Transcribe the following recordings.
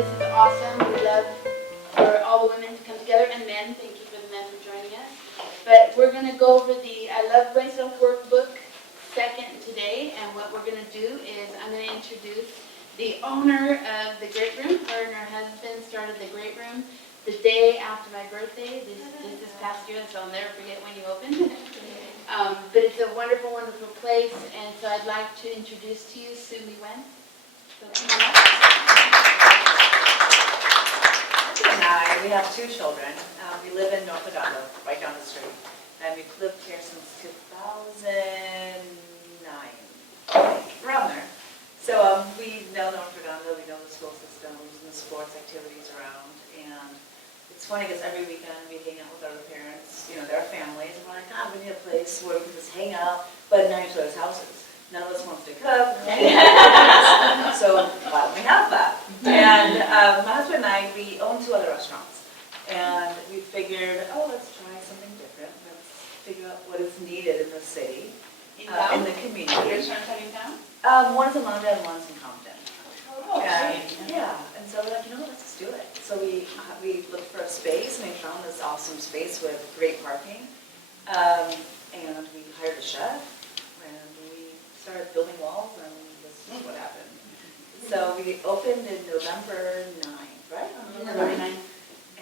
this is awesome. We love for all the women to come together, and men. Thank you for the men for joining us. But we're going to go over the I Love Myself workbook second today, and what we're going to do is I'm going to introduce the owner of the Great Room. Her and her husband started the Great Room the day after my birthday, this past year, so I'll never forget when you opened. But it's a wonderful, wonderful place, and so I'd like to introduce to you Sue Wen. So come on up. And we have two children. We live in North Redondo, right down the street. And we've lived here since 2009, around there. So we know North Redondo, we know the school systems and the sports activities around. And it's funny because every weekend we hang out with other parents, you know, their families, and we're like, we need a place where we can just hang out, but in each other's houses. None of us wants to cook. So why don't we have that? And my husband and I, we own two other restaurants. And we figured, let's try something different. Let's figure out what is needed in the city, in the community. Your restaurants are in town? One's in London and one's in Compton. Oh, and, yeah, and so we're like, let's just do it. So we looked for a space, and we found this awesome space with great parking. And we hired a chef, and we started building walls, and this is what happened. So we opened in November 9th, right? November 9th.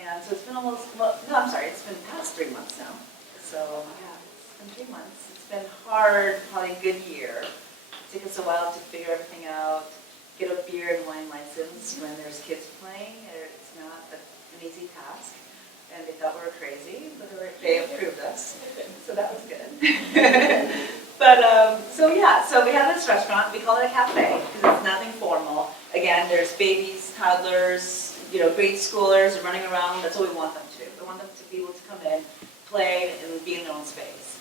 And so it's been it's been past 3 months now. So yeah, it's been 3 months. It's been hard, probably a good year. It took us a while to figure everything out, get a beer and wine license when there's kids playing. It's not an easy task. And they thought we were crazy, but they approved us. So that was good. But, so we have this restaurant. We call it a cafe because it's nothing formal. Again, there's babies, toddlers, grade schoolers running around. That's what we want them to do. We want them to be able to come in, play, and be in their own space.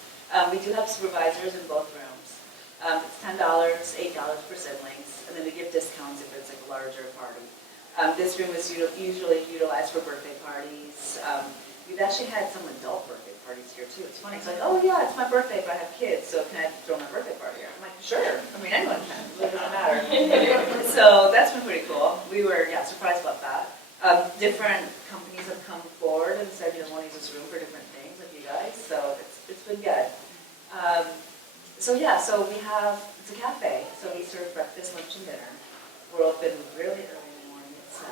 We do have supervisors in both rooms. It's $10, $8 for siblings, and then we give discounts if it's like a larger party. This room is usually utilized for birthday parties. We've actually had some adult birthday parties here too. It's funny. It's like, it's my birthday, but I have kids, so can I throw my birthday party here? I'm like, sure. I mean, anyone can. It doesn't matter. So that's been pretty cool. We were, surprised about that. Different companies have come forward and said, want to use this room for different things, like you guys. So it's been good. So we have, it's a cafe. So we serve breakfast, lunch, and dinner. We're open really early in the morning at 7.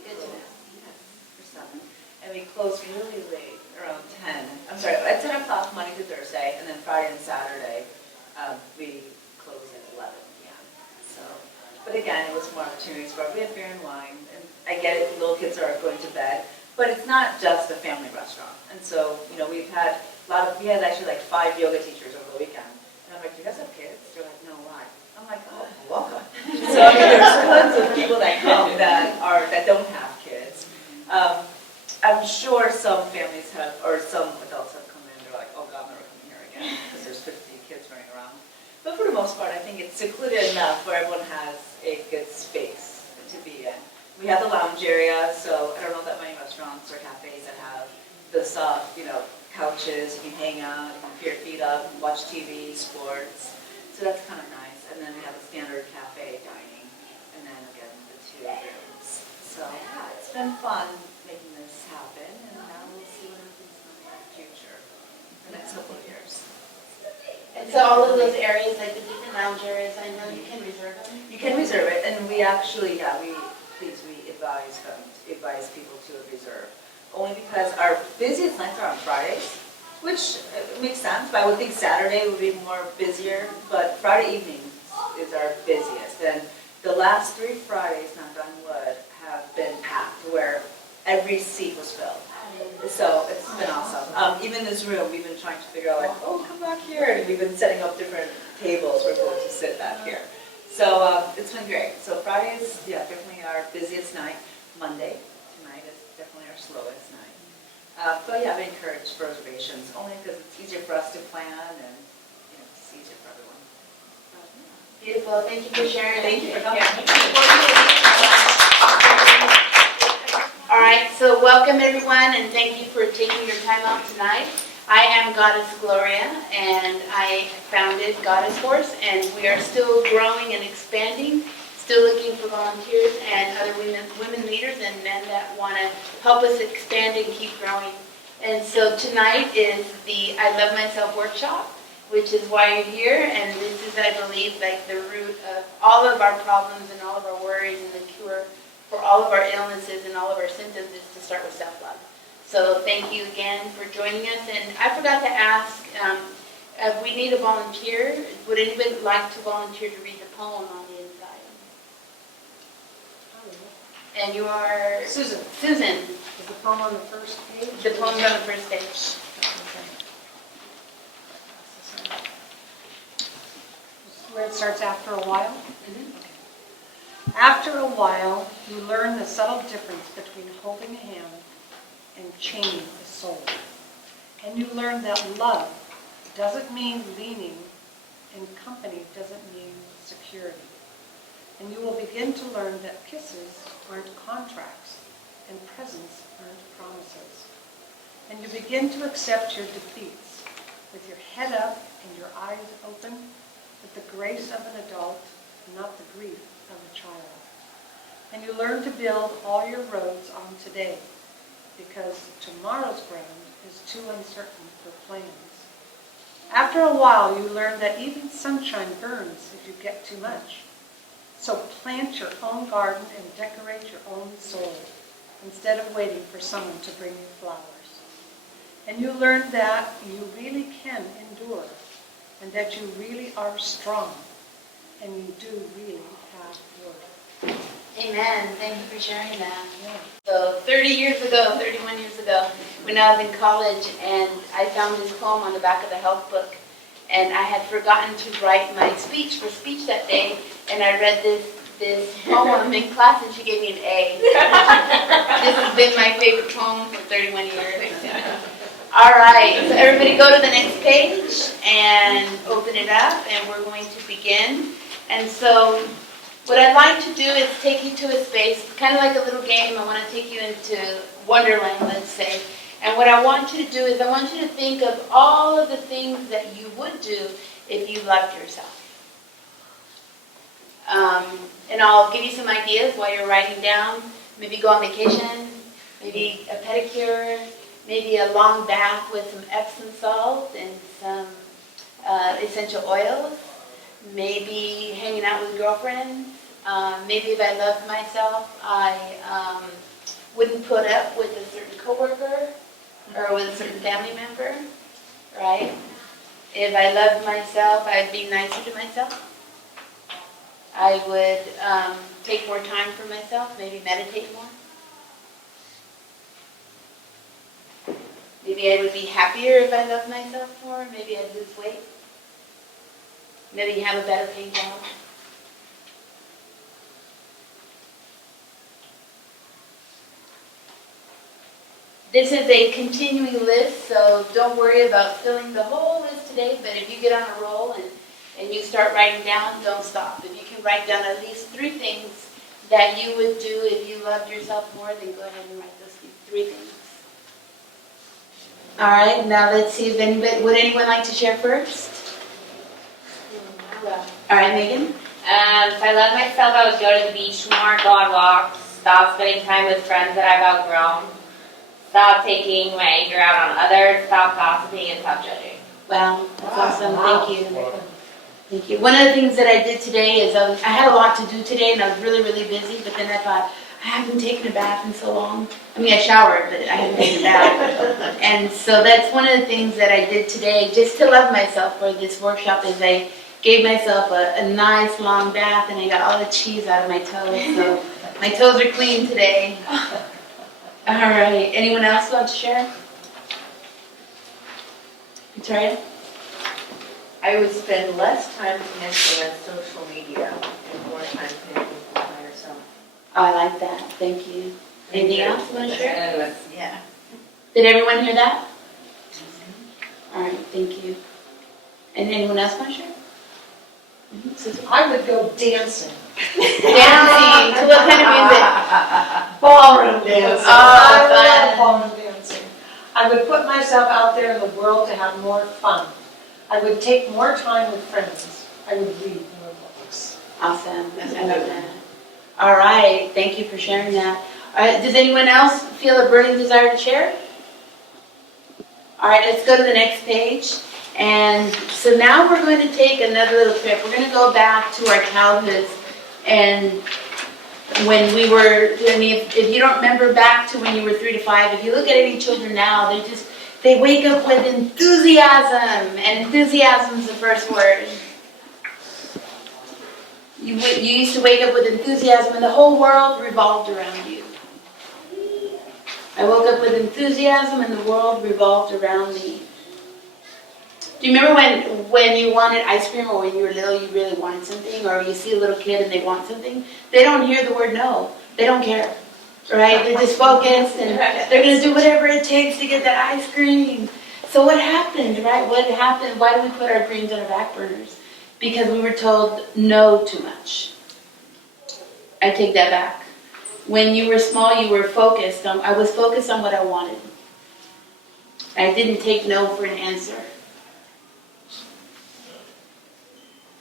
Good to know. Yes, for 7. And we close really late, around 10. I'm sorry, at 10 o'clock Monday through Thursday, and then Friday and Saturday we close at 11 p.m. So, but again, it was more opportunities for we have beer and wine, and I get it, little kids are going to bed, but it's not just a family restaurant. And so, we had actually like 5 yoga teachers over the weekend. And I'm like, do you guys have kids? They're like, no, why? I'm like, welcome. So there's tons of people that come that don't have kids. I'm sure some families have, or some adults have come in, they're like, oh God, I'm never coming here again, because there's 50 kids running around. But for the most part, I think it's secluded enough where everyone has a good space to be in. We have the lounge area, so I don't know that many restaurants or cafes that have the soft, couches. You can hang out, you can put your feet up, watch TV, sports. So that's kind of nice. And then we have a standard cafe dining, and then again the 2 rooms. So yeah, it's been fun making this happen, and now we'll see what happens in the future, the next couple of years. And so all of those areas, like the different lounge areas, I know you can reserve them. You can reserve it, and we actually, we advise people to reserve. Only because our busiest nights are on Fridays, which makes sense, but I would think Saturday would be more busier, but Friday evening is our busiest. And the last 3 Fridays, knock on wood, have been packed, where every seat was filled. So it's been awesome. Even this room, we've been trying to figure out, come back here, and we've been setting up different tables for people to sit back here. So it's been great. So Fridays, definitely our busiest night. Monday, tonight is definitely our slowest night. But I encourage for reservations, only because it's easier for us to plan, and it's easier for everyone. Beautiful. Thank you for sharing. Thank you for coming. All right, so welcome everyone, and thank you for taking your time out tonight. I am Goddess Gloria, and I founded Goddess Horse, and we are still growing and expanding. still looking for volunteers and other women leaders and men that want to help us expand and keep growing. And so tonight is the I Love Myself workshop, which is why you're here. And this is, I believe, like the root of all of our problems and all of our worries, and the cure for all of our illnesses and all of our symptoms is to start with self-love. So thank you again for joining us. And I forgot to ask, if we need a volunteer, would anybody like to volunteer to read the poem on the inside? And you are? Susan. Susan. Is the poem on the first page? The poem's on the first page. Where it starts after a while? After a while, you learn the subtle difference between holding a hand and chaining a soul. And you learn that love doesn't mean leaning, and company doesn't mean security. And you will begin to learn that kisses aren't contracts, and presents aren't promises. And you begin to accept your defeats with your head up and your eyes open, with the grace of an adult, not the grief of a child. And you learn to build all your roads on today, because tomorrow's ground is too uncertain for plans. After a while, you learn that even sunshine burns if you get too much. So plant your own garden and decorate your own soul, instead of waiting for someone to bring you flowers. And you learn that you really can endure, and that you really are strong, and you do really have worth. Amen. Thank you for sharing that. Yeah. So 31 years ago, when I was in college, and I found this poem on the back of the health book, and I had forgotten to write my speech for speech that day, and I read this poem in class, and she gave me an A. This has been my favorite poem for 31 years. All right, so everybody go to the next page and open it up, and we're going to begin. And so what I'd like to do is take you to a space, kind of like a little game. I want to take you into Wonderland, let's say. And what I want you to do is I want you to think of all of the things that you would do if you loved yourself. And I'll give you some ideas while you're writing down. Maybe go on vacation, maybe a pedicure, maybe a long bath with some Epsom salt and some essential oils, maybe hanging out with girlfriends. Maybe if I loved myself, I wouldn't put up with a certain coworker or with a certain family member, right? If I loved myself, I'd be nicer to myself. I would take more time for myself, maybe meditate more. Maybe I would be happier if I loved myself more. Maybe I'd lose weight. Maybe have a better paying job. This is a continuing list, so don't worry about filling the whole list today, but if you get on a roll and you start writing down, don't stop. If you can write down at least 3 things that you would do if you loved yourself more, then go ahead and write those 3 things. All right, now let's see if would anyone like to share first? All right, Megan? If I love myself, I would go to the beach more, go on walks, stop spending time with friends that I've outgrown, stop taking my anger out on others, stop gossiping, and stop judging. Wow, that's awesome. Thank you. Thank you. One of the things that I did today is I had a lot to do today, and I was really, really busy, but then I thought, I haven't taken a bath in so long. I mean, I showered, but I haven't taken a bath. And so that's one of the things that I did today, just to love myself for this workshop, is I gave myself a nice long bath, and I got all the cheese out of my toes, so my toes are clean today. All right, anyone else want to share? Victoria? I would spend less time connecting on social media and more time connecting with my higher self. Oh, I like that. Thank you. Anything else you want to share? Yeah. Did everyone hear that? All right, thank you. And anyone else want to share? Susan? I would go dancing. Dancing. To what kind of music? Ballroom dancing. Oh, I fun. love ballroom dancing. I would put myself out there in the world to have more fun. I would take more time with friends. I would read more books. Awesome. I love that. All right, thank you for sharing that. Does anyone else feel a burning desire to share? All right, let's go to the next page. And so now we're going to take another little trip. We're going to go back to our childhoods and when we were, I mean, if you don't remember back to when you were 3 to 5, if you look at any children now, they wake up with enthusiasm, and enthusiasm is the first word. You used to wake up with enthusiasm and the whole world revolved around you. I woke up with enthusiasm and the world revolved around me. Do you remember when you wanted ice cream, or when you were little you really wanted something, or you see a little kid and they want something? They don't hear the word no. They don't care. Right? They're just focused and they're going to do whatever it takes to get that ice cream. So what happened, right? What happened? Why do we put our dreams on our back burners? Because we were told no too much. I take that back. When you were small, you were focused on, I was focused on what I wanted. I didn't take no for an answer.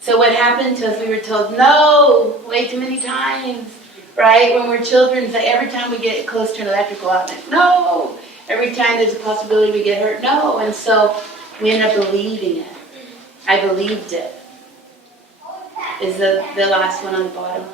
So what happened to us, we were told no way too many times, right? When we're children, it's like every time we get close to an electrical outlet, no. Every time there's a possibility we get hurt, no. And so we end up believing it. I believed it. Is the last one on the bottom.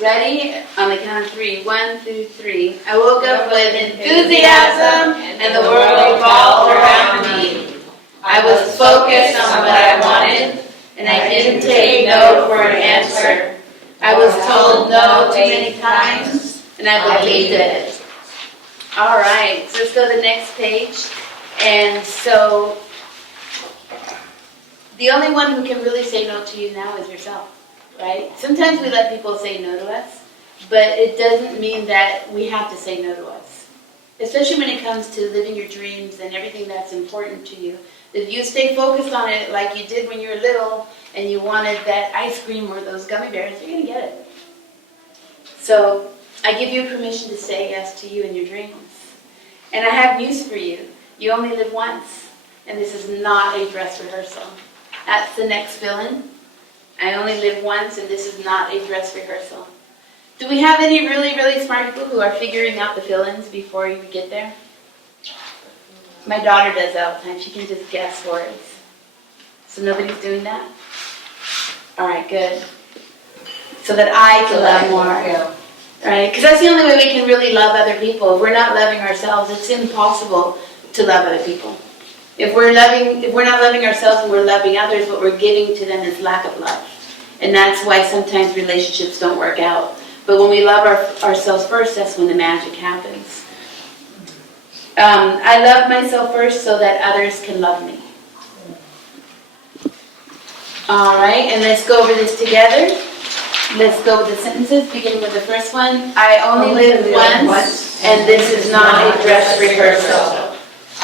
Ready? On the count of 3. 1, 2, 3. I woke up with enthusiasm and the world revolved around me. I was focused on what I wanted and I didn't take no for an answer. I was told no too many times and I believed it. All right, so let's go to the next page. And so the only one who can really say no to you now is yourself. Right? Sometimes we let people say no to us, but it doesn't mean that we have to say no to us. Especially when it comes to living your dreams and everything that's important to you. If you stay focused on it like you did when you were little and you wanted that ice cream or those gummy bears, you're going to get it. So I give you permission to say yes to you and your dreams. And I have news for you. You only live once, and this is not a dress rehearsal. That's the next fill-in. I only live once, and this is not a dress rehearsal. Do we have any really, really smart people who are figuring out the fill-ins before you get there? My daughter does that all the time. She can just guess words. So nobody's doing that? All right, good. So that I can love more. Right? Because that's the only way we can really love other people. If we're not loving ourselves, it's impossible to love other people. If we're not loving ourselves and we're loving others, what we're giving to them is lack of love. And that's why sometimes relationships don't work out. But when we love ourselves first, that's when the magic happens. I love myself first so that others can love me. All right, and let's go over this together. Let's go with the sentences, beginning with the first one. I only live once, and this is not a dress rehearsal.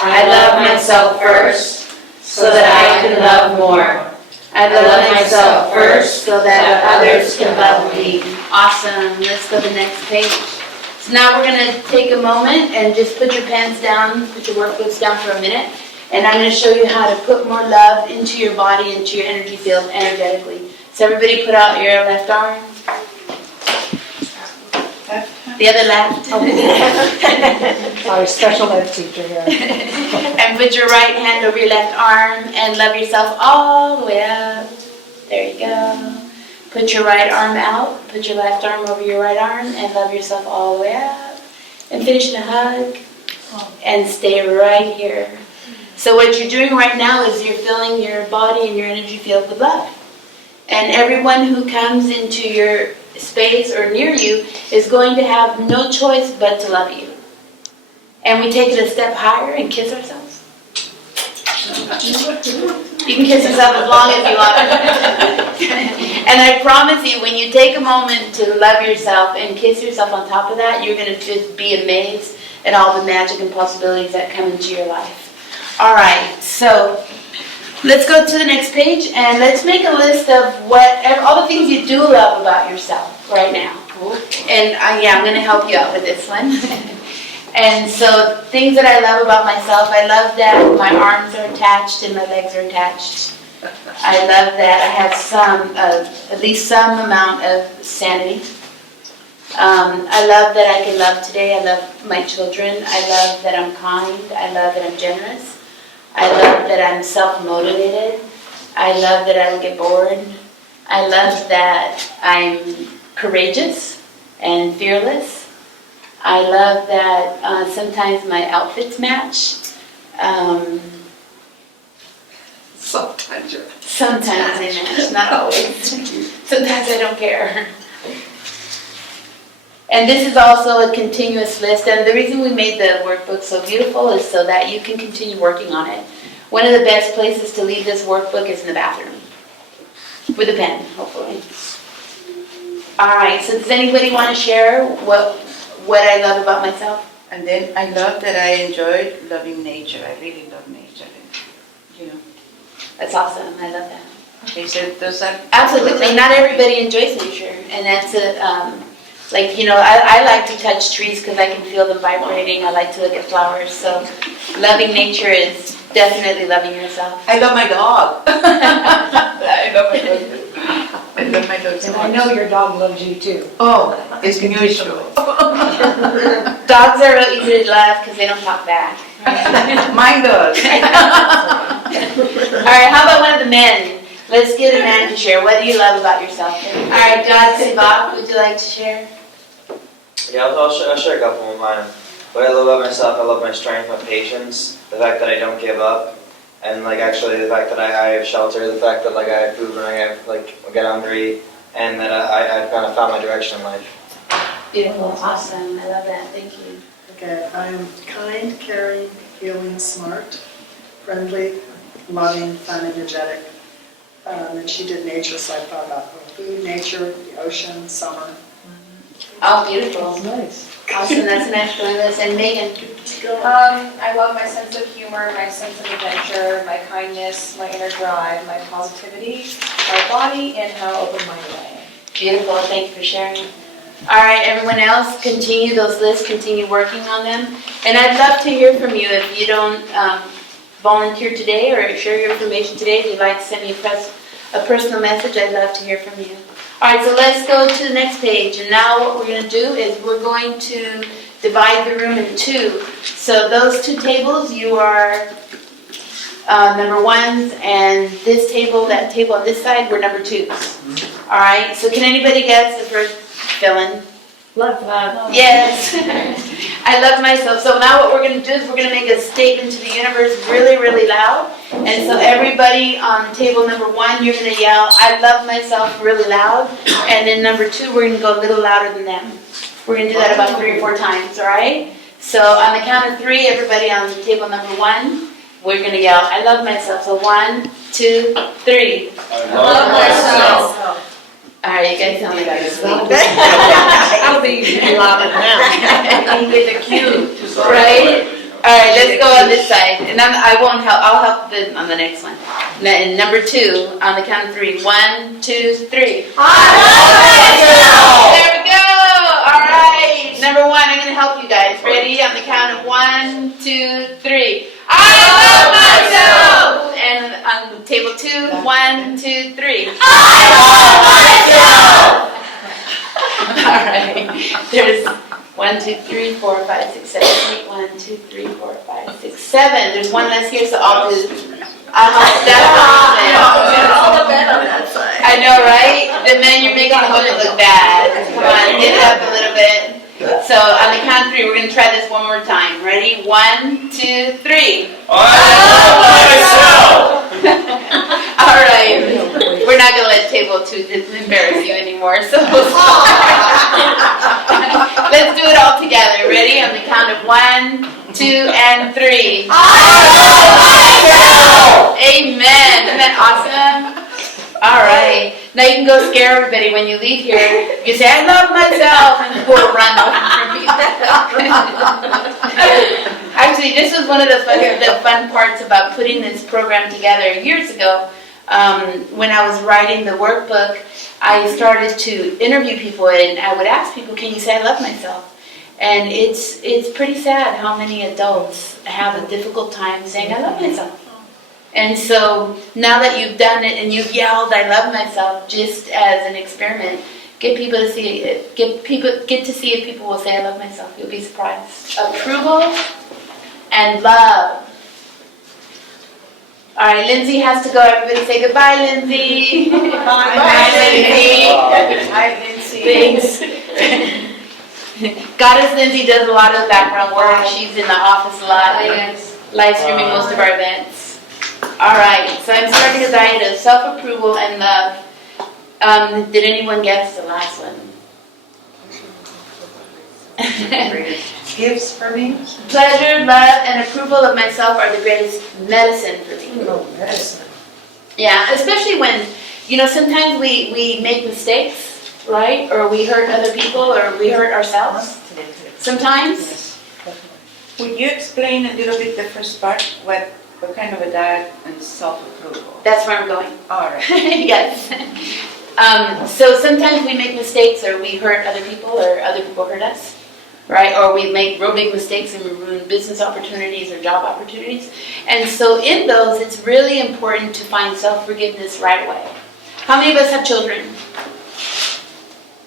I love myself first, so that I can love more. I love myself first, so that others can love me. Awesome. Let's go to the next page. So now we're going to take a moment and just put your pens down, put your workbooks down for a minute. And I'm going to show you how to put more love into your body, into your energy field energetically. So everybody put out your left arm. The other left. Our special ed teacher here. And put your right hand over your left arm and love yourself all the way up. There you go. Put your right arm out. Put your left arm over your right arm and love yourself all the way up. And finish in a hug. And stay right here. So what you're doing right now is you're filling your body and your energy field with love. And everyone who comes into your space or near you is going to have no choice but to love you. And we take it a step higher and kiss ourselves. You can kiss yourself as long as you want. And I promise you, when you take a moment to love yourself and kiss yourself on top of that, you're going to just be amazed at all the magic and possibilities that come into your life. All right, so let's go to the next page and let's make a list of all the things you do love about yourself right now. And I'm going to help you out with this one. And so things that I love about myself, I love that my arms are attached and my legs are attached. I love that I have at least some amount of sanity. I love that I can love today. I love my children. I love that I'm kind. I love that I'm generous. I love that I'm self-motivated. I love that I don't get bored. I love that I'm courageous and fearless. I love that sometimes my outfits match. Sometimes you're... Sometimes they match, not always. Sometimes I don't care. And this is also a continuous list, and the reason we made the workbook so beautiful is so that you can continue working on it. One of the best places to leave this workbook is in the bathroom, with a pen, hopefully. All right, so does anybody want to share what I love about myself? And then I love that I enjoy loving nature. I really love nature. You know. That's awesome, I love that. Okay, so those are... Absolutely, not everybody enjoys nature, and that's like, you know, I like to touch trees because I can feel them vibrating. I like to look at flowers, so loving nature is definitely loving yourself. I love my dog. I love my dog. I love my dog so And much. I know your dog loves you too. Oh, it's mutual. Dogs are real easy to love because they don't talk back. Mine does. All right, how about one of the men? Let's get a man to share. What do you love about yourself? All right, God, Sivak, would you like to share? Yeah, I'll share a couple of mine. What I love about myself, I love my strength, my patience, the fact that I don't give up, and like actually the fact that I have shelter, the fact that like I have food when I get hungry, and that I've kind of found my direction in life. Beautiful, awesome. I love that. Thank you. Okay, I am kind, caring, healing, smart, friendly, loving, fun, energetic. And she did nature, so I thought about her food, nature, the ocean, summer. Oh, beautiful. Nice. Awesome, that's an excellent list. And Megan? I love my sense of humor, my sense of adventure, my kindness, my inner drive, my positivity, my body, and how open-minded I am. Beautiful, thank you for sharing. All right, everyone else, continue those lists, continue working on them. And I'd love to hear from you if you don't volunteer today or share your information today. If you'd like to send me a personal message, I'd love to hear from you. All right, so let's go to the next page. And now what we're going to do is we're going to divide the room in two. So those two tables, you are number ones, and this table, that table on this side, we're number twos. All right, so can anybody guess the first fill-in? Love. Yes. I love myself. So now what we're going to do is we're going to make a statement to the universe really, really loud. And so everybody on table number one, you're going to yell, I love myself really loud. And then number two, we're going to go a little louder than them. We're going to do that about 3 or 4 times, all right? So on the count of 3, everybody on table number one, we're going to yell, I love myself. So 1, 2, 3. I love myself. All right, you guys sound like you're asleep. That'll be louder now. With a cue. Right? All right, let's go on this side. And I won't help. I'll help on the next one. And number 2, on the count of 3. 1, 2, 3. There we go. All right. Number 1, I'm going to help you guys. Ready? On the count of 1, 2, 3. I love myself. And on table 2, 1, 2, 3. I love myself. All right. There's 1, 2, 3, 4, 5, 6, 7, 8. 1, 2, 3, 4, 5, 6, 7. There's one less here, so I'll do. All the men on that side. I know, right? The men, you're making the women look bad. Come on, get it up a little bit. So on the count of 3, we're going to try this one more time. Ready? 1, 2, 3. I love myself. All right. We're not going to let table 2 embarrass you anymore. So let's do it all together. Ready? On the count of 1, 2, and 3. I love myself. Amen. Isn't that awesome? All right. Now you can go scare everybody when you leave here. You say, I love myself, and people will run away from you. Actually, this was one of the fun parts about putting this program together years ago. When I was writing the workbook, I started to interview people, and I would ask people, can you say I love myself? And it's pretty sad how many adults have a difficult time saying I love myself. And so now that you've done it and you've yelled, I love myself, just as an experiment, Get people to see it. Get to see if people will say I love myself. You'll be surprised. Approval and love. All right, Lindsay has to go. Everybody say goodbye, Lindsay. Bye, Lindsay. Hi, Nancy. Thanks. Goddess Lindsay does a lot of background work. She's in the office a lot. Live streaming most of our events. All right, so I'm starting a diet of self-approval and love. Did anyone guess the last one? Gifts for me? Pleasure, love, and approval of myself are the greatest medicine for me. Oh, medicine. Yeah, especially when, sometimes we make mistakes, right? Or we hurt other people, or we hurt ourselves. Sometimes. Yes, definitely. Would you explain a little bit the first part? What kind of a diet and self-approval? That's where I'm going. All right. Yes. So sometimes we make mistakes, or we hurt other people, or other people hurt us. Right? Or we make real big mistakes and we ruin business opportunities or job opportunities. And so in those, it's really important to find self-forgiveness right away. How many of us have children?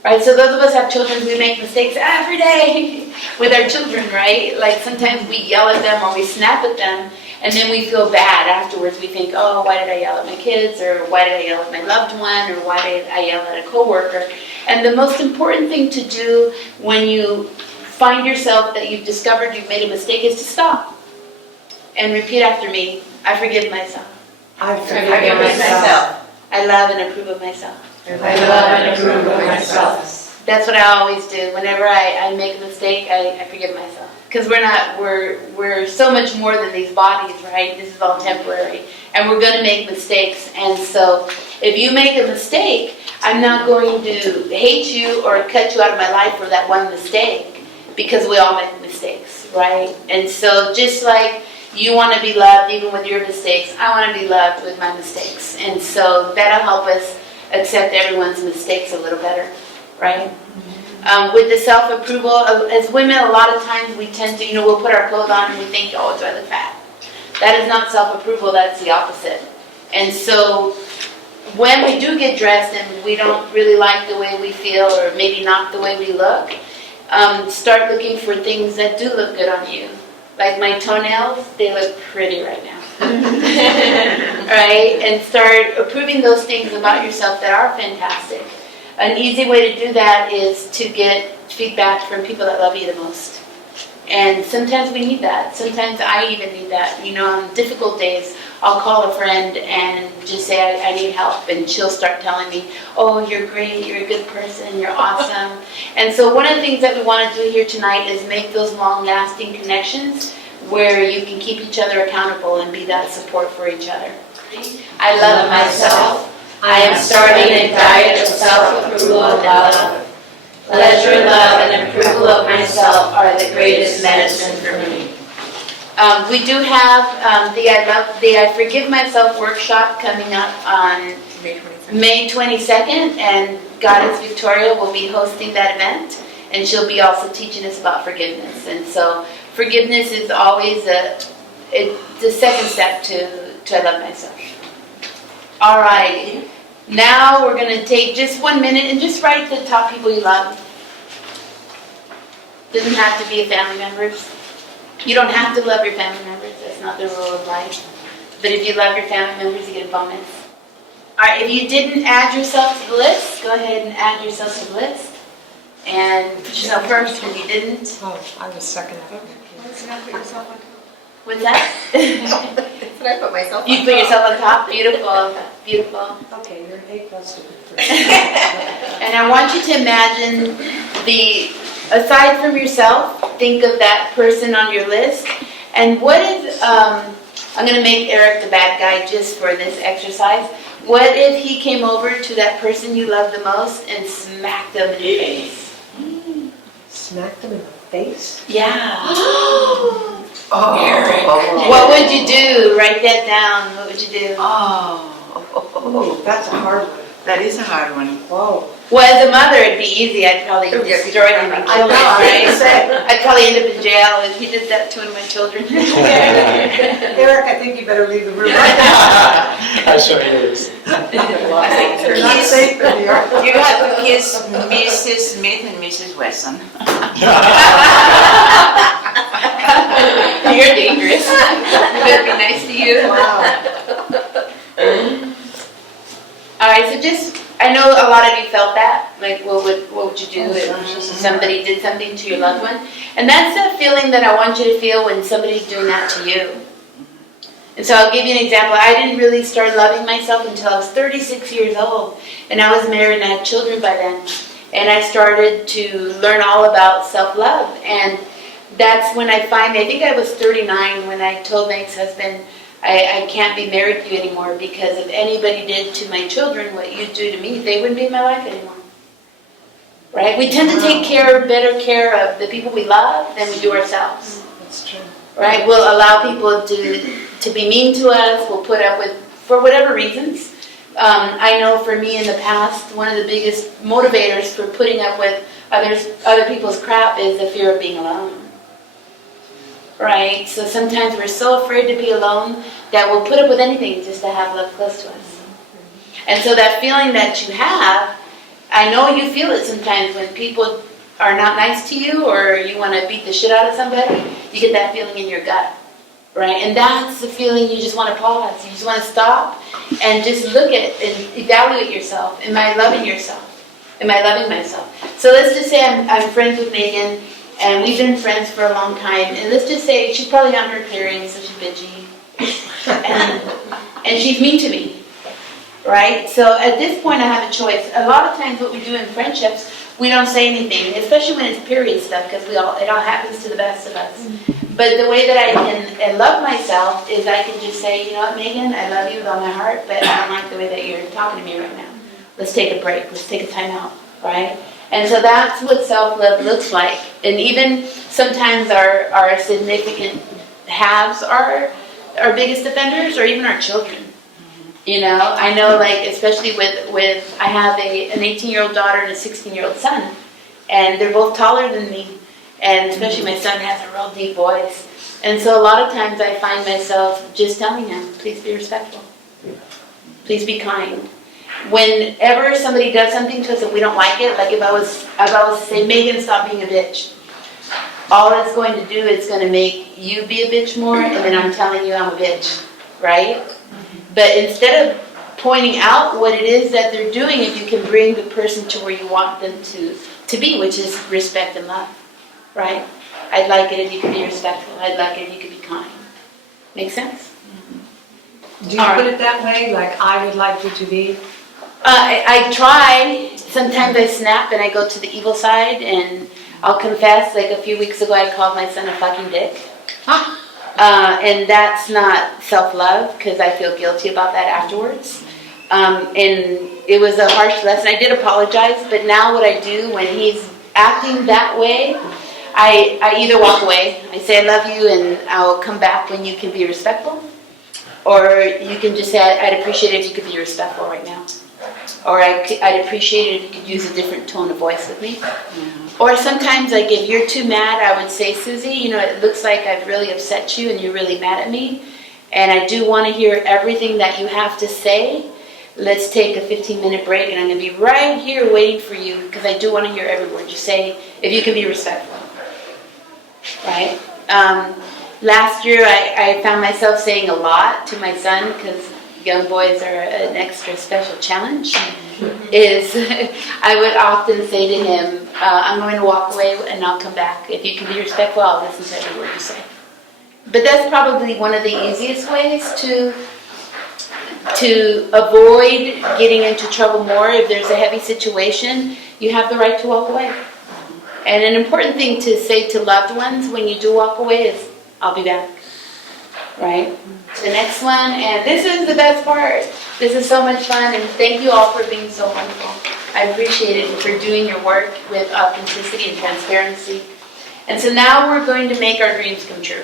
Right? So those of us have children, we make mistakes every day with our children, right? Like sometimes we yell at them or we snap at them, and then we feel bad afterwards. We think, oh, why did I yell at my kids? Or why did I yell at my loved one? Or why did I yell at a coworker? And the most important thing to do when you find yourself that you've discovered you've made a mistake is to stop and repeat after me. I forgive myself. I Forgive myself. I love and approve of myself. I love and approve of myself. That's what I always do. Whenever I make a mistake, I forgive myself. Because we're so much more than these bodies, right? This is all temporary. And we're going to make mistakes. And so if you make a mistake, I'm not going to hate you or cut you out of my life for that one mistake. Because we all make mistakes, right? And so just like you want to be loved even with your mistakes, I want to be loved with my mistakes. And so that'll help us accept everyone's mistakes a little better, right? With the self-approval, as women, a lot of times we tend to, we'll put our clothes on and we think, oh, do I look fat? That is not self-approval, that's the opposite. And so when we do get dressed and we don't really like the way we feel or maybe not the way we look, start looking for things that do look good on you. Like my toenails, they look pretty right now. Right? And start approving those things about yourself that are fantastic. An easy way to do that is to get feedback from people that love you the most. And sometimes we need that. Sometimes I even need that. On difficult days, I'll call a friend and just say, I need help. And she'll start telling me, oh, you're great, you're a good person, you're awesome. And so one of the things that we want to do here tonight is make those long-lasting connections where you can keep each other accountable and be that support for each other. I love myself. I am starting a diet of self-approval and love. Pleasure, love, and approval of myself are the greatest medicine for me. We do have the I Forgive Myself workshop coming up on May 22nd, and Goddess Victoria will be hosting that event, and she'll be also teaching us about forgiveness. And so forgiveness is always the second step to I love myself. All right, now we're going to take just 1 minute and just write the top people you love. Doesn't have to be family members. You don't have to love your family members. That's not the rule of life. But if you love your family members, you get a bonus. All right, if you didn't add yourself to the list, go ahead and add yourself to the list. And put yourself first when you didn't. Oh, I was second. What's that? Did I put myself You put yourself on top. Beautiful. Beautiful. Okay, you're an A+ student. And I want you to imagine aside from yourself, think of that person on your list. And what if, I'm going to make Eric the bad guy just for this exercise. What if he came over to that person you love the most and smacked them in the face? Smacked them in the face? Yeah. Eric. What would you do? Write that down. What would you do? Oh, that's a hard one. That is a hard one. Whoa. Well, as a mother, it'd be easy. I'd probably destroy him and kill him, right? I'd probably end up in jail if he did that to one of my children. Eric, I think you better leave the room right now. I sure is. You're not safe in New York. You have to kiss Mrs. Smith and Mrs. Wesson. You're dangerous. You better be nice to you. Wow. All right, so just, I know a lot of you felt that, like what would you do if somebody did something to your loved one? And that's a feeling that I want you to feel when somebody's doing that to you. And so I'll give you an example. I didn't really start loving myself until I was 36 years old. And I was married and I had children by then. And I started to learn all about self-love. And that's when I think I was 39 when I told my ex-husband, I can't be married to you anymore because if anybody did to my children what you do to me, they wouldn't be in my life anymore. Right? We tend to take better care of the people we love than we do ourselves. That's true. Right? We'll allow people to be mean to us. We'll put up with, for whatever reasons. I know for me in the past, one of the biggest motivators for putting up with other people's crap is the fear of being alone. Right? So sometimes we're so afraid to be alone that we'll put up with anything just to have love close to us. And so that feeling that you have, I know you feel it sometimes when people are not nice to you or you want to beat the shit out of somebody, you get that feeling in your gut. Right? And that's the feeling you just want to pause. You just want to stop and just look at and evaluate yourself. Am I loving yourself? Am I loving myself? So let's just say I'm friends with Megan, and we've been friends for a long time. And let's just say she's probably on her period, so she's bitchy. And she's mean to me. Right? So at this point I have a choice. A lot of times what we do in friendships, we don't say anything, especially when it's period stuff, because it all happens to the best of us. But the way that I can love myself is I can just say, you know what, Megan, I love you with all my heart, but I don't like the way that you're talking to me right now. Let's take a break. Let's take a time out, right? And so that's what self-love looks like. And even sometimes our significant halves are our biggest offenders, or even our children. You know, I know, like, especially with I have an 18-year-old daughter and a 16-year-old son, and they're both taller than me. And especially my son has a real deep voice. And so a lot of times I find myself just telling him, please be respectful. Please be kind. Whenever somebody does something to us and we don't like it, like if I was to say, Megan, stop being a bitch. All it's going to do is going to make you be a bitch more, and then I'm telling you I'm a bitch, right? But instead of pointing out what it is that they're doing, if you can bring the person to where you want them to be, which is respect and love. Right? I'd like it if you could be respectful. I'd like it if you could be kind. Make sense? Do you put it that way, like I would like you to be? I try. Sometimes I snap and I go to the evil side, and I'll confess, like a few weeks ago I called my son a fucking dick. And that's not self-love, because I feel guilty about that afterwards. And it was a harsh lesson. I did apologize, but now what I do when he's acting that way, I either walk away, I say I love you and I'll come back when you can be respectful, or you can just say I'd appreciate it if you could be respectful right now, or I'd appreciate it if you could use a different tone of voice with me. Or sometimes, like, if you're too mad, I would say, Susie, you know, it looks like I've really upset you and you're really mad at me, and I do want to hear everything that you have to say. Let's take a 15-minute break, and I'm going to be right here waiting for you, because I do want to hear every word you say, if you can be respectful. Right? Last year, I found myself saying a lot to my son, because young boys are an extra special challenge, is I would often say to him, I'm going to walk away and I'll come back. If you can be respectful, I'll listen to every word you say. But that's probably one of the easiest ways to avoid getting into trouble more. If there's a heavy situation, you have the right to walk away. And an important thing to say to loved ones when you do walk away is, I'll be back. Right? The next one, and this is the best part. This is so much fun, and thank you all for being so wonderful. I appreciate it, for doing your work with authenticity and transparency. And so now we're going to make our dreams come true.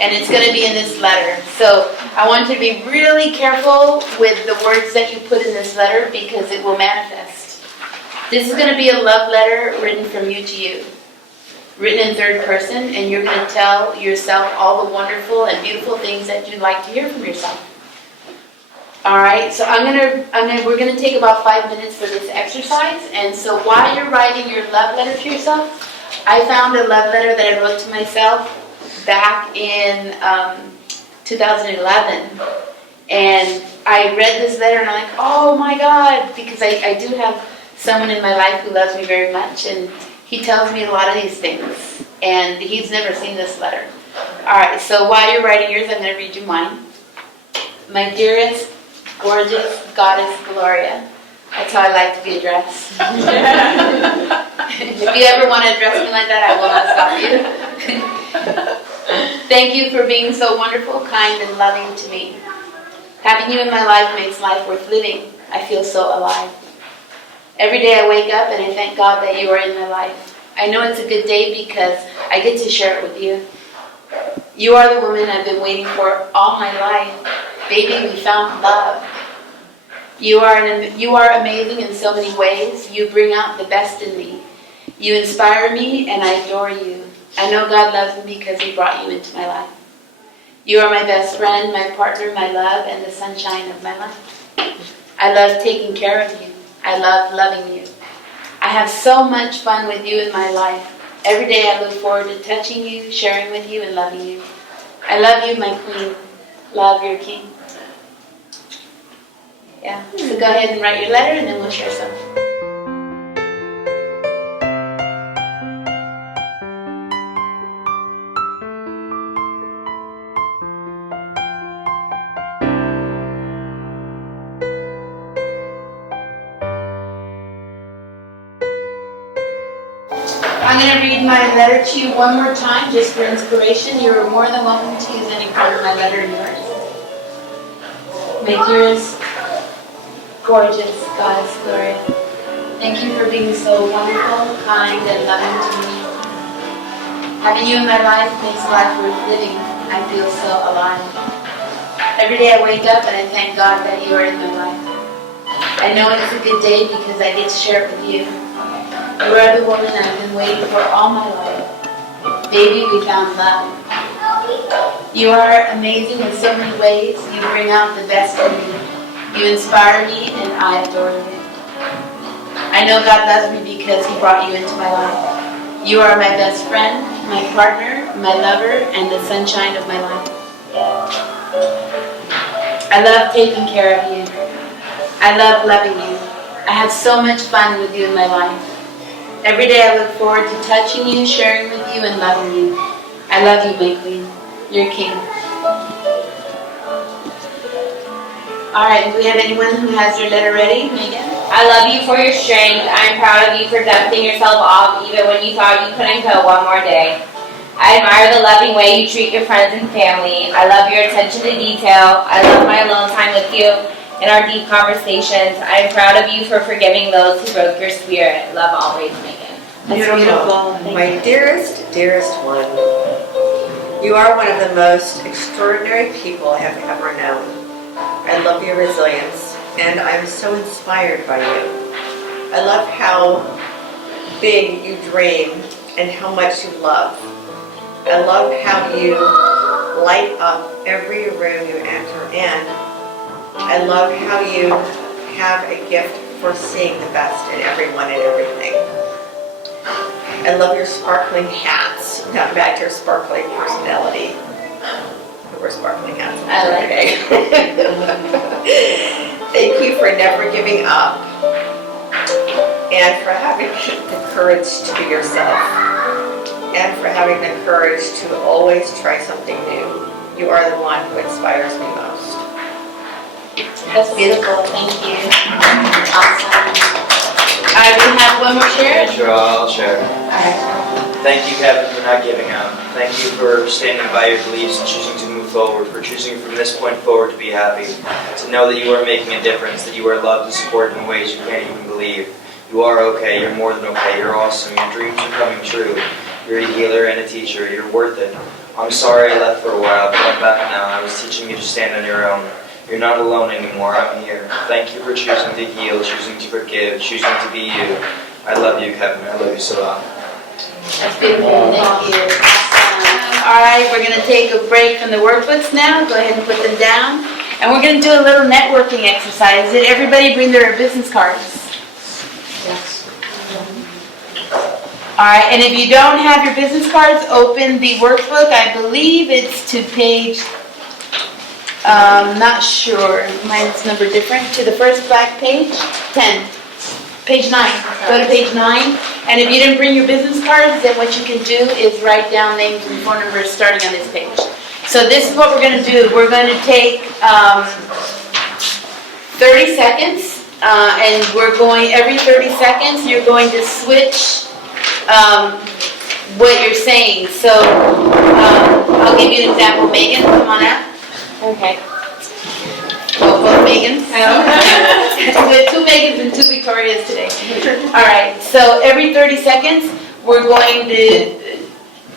And it's going to be in this letter. So I want you to be really careful with the words that you put in this letter, because it will manifest. This is going to be a love letter written from you to you. Written in third person, and you're going to tell yourself all the wonderful and beautiful things that you'd like to hear from yourself. All right, so we're gonna take about 5 minutes for this exercise. And so while you're writing your love letter to yourself, I found a love letter that I wrote to myself back in 2011. And I read this letter and I'm like, oh my God, because I do have someone in my life who loves me very much, and he tells me a lot of these things, and he's never seen this letter. All right, so while you're writing yours, I'm going to read you mine. My dearest, gorgeous Goddess Gloria. That's how I like to be addressed. If you ever want to address me like that, I will not stop you. Thank you for being so wonderful, kind, and loving to me. Having you in my life makes life worth living. I feel so alive. Every day I wake up and I thank God that you are in my life. I know it's a good day because I get to share it with you. You are the woman I've been waiting for all my life. Baby, we found love. You are amazing in so many ways. You bring out the best in me. You inspire me and I adore you. I know God loves me because He brought you into my life. You are my best friend, my partner, my love, and the sunshine of my life. I love taking care of you. I love loving you. I have so much fun with you in my life. Every day I look forward to touching you, sharing with you, and loving you. I love you, my queen. Love, your king. Yeah, so go ahead and write your letter and then we'll share some. I'm going to read my letter to you one more time just for inspiration. You're more than welcome to use any part of my letter in yours. My dearest, gorgeous Goddess Gloria, thank you for being so wonderful, kind, and loving to me. Having you in my life makes life worth living. I feel so alive. Every day I wake up and I thank God that you are in my life. I know it's a good day because I get to share it with you. You are the woman I've been waiting for all my life. Baby, we found love. You are amazing in so many ways. You bring out the best in me. You inspire me and I adore you. I know God loves me because He brought you into my life. You are my best friend, my partner, my lover, and the sunshine of my life. I love taking care of you. I love loving you. I have so much fun with you in my life. Every day I look forward to touching you, sharing with you, and loving you. I love you, my queen. You're king. All right, do we have anyone who has their letter ready? Megan? I love you for your strength. I'm proud of you for dusting yourself off even when you thought you couldn't go one more day. I admire the loving way you treat your friends and family. I love your attention to detail. I love my alone time with you and our deep conversations. I am proud of you for forgiving those who broke your spirit. Love always, Megan. That's beautiful. My dearest, dearest one, you are one of the most extraordinary people I have ever known. I love your resilience, and I'm so inspired by you. I love how big you dream and how much you love. I love how you light up every room you enter in. I love how you have a gift for seeing the best in everyone and everything. I love your sparkling hats. Not back to your sparkling personality. We wear sparkling hats. I like it. Thank you for never giving up and for having the courage to be yourself and for having the courage to always try something new. You are the one who inspires me most. That's beautiful. Thank you. Awesome. All right, we have one more share. Sure, I'll share. All right. Thank you, Kevin, for not giving up. Thank you for standing by your beliefs and choosing to move forward, for choosing from this point forward to be happy, to know that you are making a difference, that you are loved and supported in ways you can't even believe. You are okay. You're more than okay. You're awesome. Your dreams are coming true. You're a healer and a teacher. You're worth it. I'm sorry I left for a while, but I'm back now. I was teaching you to stand on your own. You're not alone anymore. I'm here. Thank you for choosing to heal, choosing to forgive, choosing to be you. I love you, Kevin. I love you so much. That's beautiful. Thank you. Awesome. All right, we're going to take a break from the workbooks now. Go ahead and put them down. And we're gonna do a little networking exercise. Did everybody bring their business cards? Yes. All right, and if you don't have your business cards, open the workbook. I believe it's to page, not sure, mine's number different, to the first black page, 10. Page 9, go to page 9. And if you didn't bring your business cards, then what you can do is write down names and phone numbers starting on this page. So this is what we're gonna do. We're going to take 30 seconds, and we're going, every 30 seconds, you're going to switch what you're saying. So I'll give you an example. Megan, come on out. Okay. Well, both Megans. There's 2 Megans and 2 Victorias today. All right, so every 30 seconds, we're going to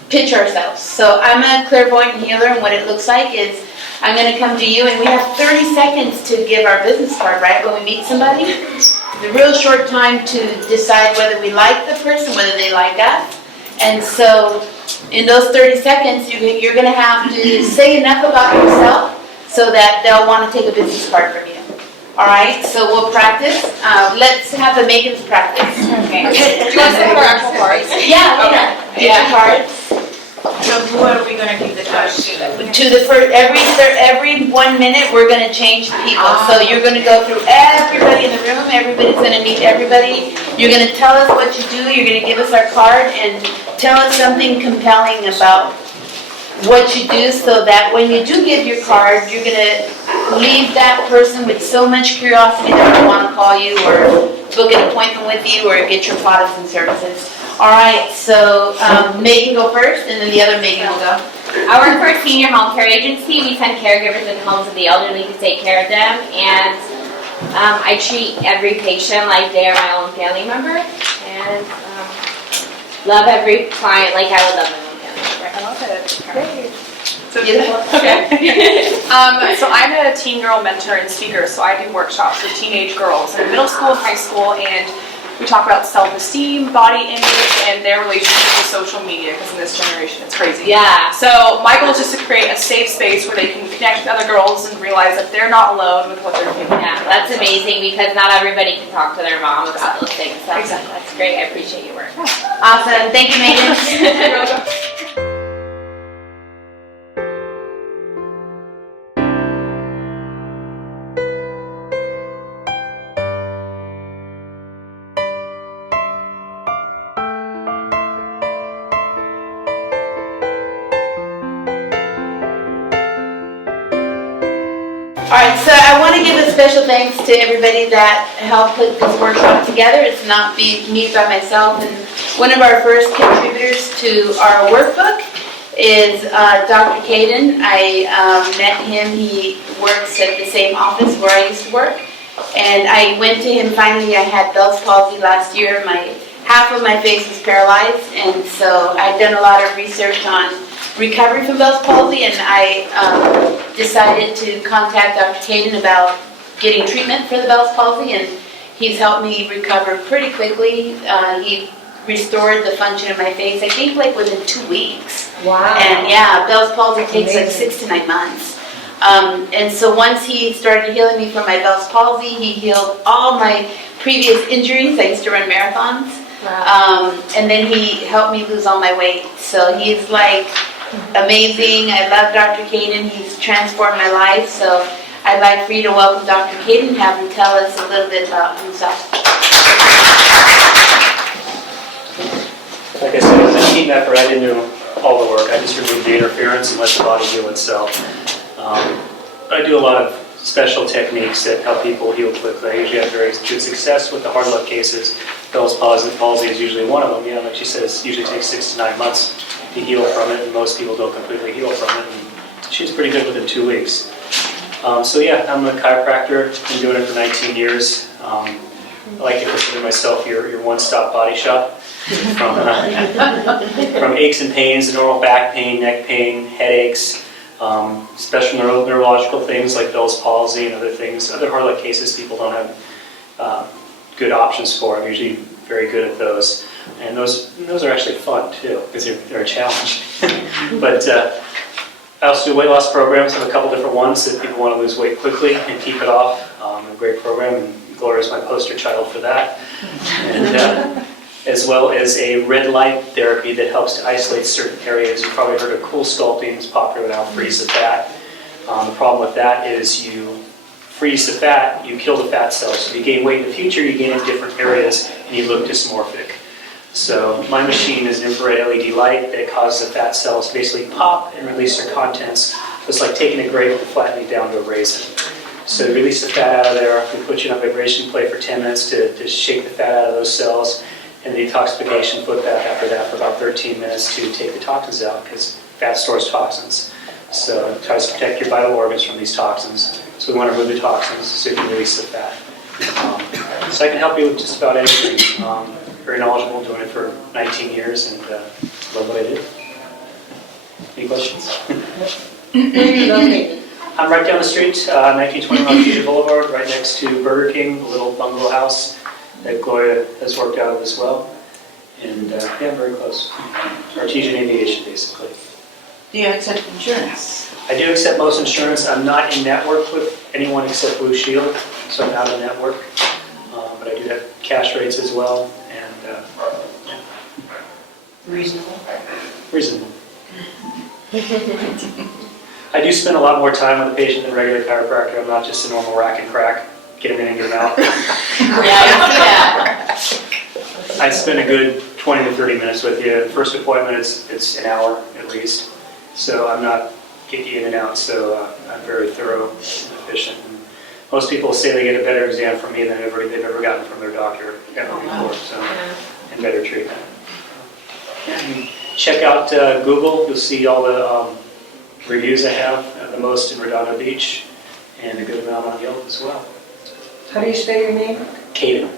pitch ourselves. So I'm a clairvoyant healer, and what it looks like is I'm going to come to you, and we have 30 seconds to give our business card, right, when we meet somebody. It's a real short time to decide whether we like the person, whether they like us. And so in those 30 seconds, you're going to have to say enough about yourself so that they'll want to take a business card from you. All right, so we'll practice. Let's have the Megan's practice. Okay. Do you want to say our actual cards? Yeah, Okay. get your cards. So who are we gonna give the cards to? To the first, every 1 minute, we're going to change people. So you're going to go through everybody in the room. Everybody's going to meet everybody. You're going to tell us what you do. You're going to give us our card and tell us something compelling about what you do, so that when you do give your card, you're going to leave that person with so much curiosity that they'll want to call you or book an appointment with you or get your products and services. All right, so Megan go first, and then the other Megan will go. I work for a senior home care agency. We send caregivers in homes of the elderly to take care of them, and I treat every patient like they are my own family member, and love every client like I would love my own family member. I love it. Great. So, Beautiful. okay. So I'm a teen girl mentor and speaker, so I do workshops with teenage girls in middle school and high school, and we talk about self-esteem, body image, and their relationship with social media, because in this generation it's crazy. Yeah. So my goal is just to create a safe space where they can connect with other girls and realize that they're not alone with what they're feeling. Yeah, that's amazing, because not everybody can talk to their mom about those things. So Exactly. That's great. I appreciate your work. Awesome. Thank you, Megan. All right, so I want to give a special thanks to everybody that helped put this workshop together. It's not me by myself. And one of our first contributors to our workbook is Dr. Caden. I met him. He works at the same office where I used to work. And I went to him finally. I had Bell's palsy last year. Half of my face was paralyzed. And so I'd done a lot of research on recovery from Bell's palsy, and I decided to contact Dr. Caden about getting treatment for the Bell's palsy, and he's helped me recover pretty quickly. He restored the function of my face, I think like within 2 weeks. Wow. And yeah, Bell's palsy takes like Amazing. 6 to 9 months. And so once he started healing me from my Bell's palsy, he healed all my previous injuries. I used to run marathons. Wow. And then he helped me lose all my weight. So he's like amazing. I love Dr. Caden. He's transformed my life. So I'd like for you to welcome Dr. Caden and have him tell us a little bit about himself. Like I said, it was a team effort. I didn't do all the work. I just removed the interference and let the body heal itself. I do a lot of special techniques that help people heal quickly. I usually have very good success with the hard luck cases. Bell's palsy is usually one of them. Yeah, like she says, it usually takes 6 to 9 months to heal from it, and most people don't completely heal from it. And she's pretty good within 2 weeks. So yeah, I'm a chiropractor. Been doing it for 19 years. I like to consider myself your one-stop body shop. From aches and pains, normal back pain, neck pain, headaches, special neurological things like Bell's palsy and other things, other hard luck cases people don't have good options for. I'm usually very good at those. And those are actually fun too, because they're a challenge. But I also do weight loss programs. I have a couple different ones if people want to lose weight quickly and keep it off. A great program, and Gloria's my poster child for that. And as well as a red light therapy that helps to isolate certain areas. You've probably heard of cool sculpting is popular now, freeze the fat. The problem with that is you freeze the fat, you kill the fat cells. So if you gain weight in the future, you gain in different areas and you look dysmorphic. So my machine is an infrared LED light that causes the fat cells to basically pop and release their contents. It's like taking a grape and flattening it down to a raisin. So we release the fat out of there, we put you on a vibration plate for 10 minutes to shake the fat out of those cells, and the detoxification foot bath after that for about 13 minutes to take the toxins out, because fat stores toxins. So it tries to protect your vital organs from these toxins. So we want to remove the toxins so you can release the fat. So I can help you with just about anything. Very knowledgeable, doing it for 19 years, and love what I do. Any questions? Where are you located? I'm right down the street, 1921 Fuji Boulevard, right next to Burger King, a little bungalow house that Gloria has worked out of as well. And yeah, very close. Artesian aviation, basically. Do you accept insurance? I do accept most insurance. I'm not in network with anyone except Blue Shield, so I'm out of network. But I do have cash rates as well, and yeah. Reasonable. Reasonable. I do spend a lot more time with the patient than a regular chiropractor. I'm not just a normal rack and crack, get them in and get them out. Yeah, I see that. I spend a good 20 to 30 minutes with you. First appointment, it's an hour at least. So I'm not getting you in and out, so I'm very thorough and efficient. And most people say they get a better exam from me than they've ever gotten from their doctor ever before, so, and better treatment. And check out Google. You'll see all the reviews I have, the most in Redondo Beach, and a good amount on Yelp as well. How do you spell your name? Kaden,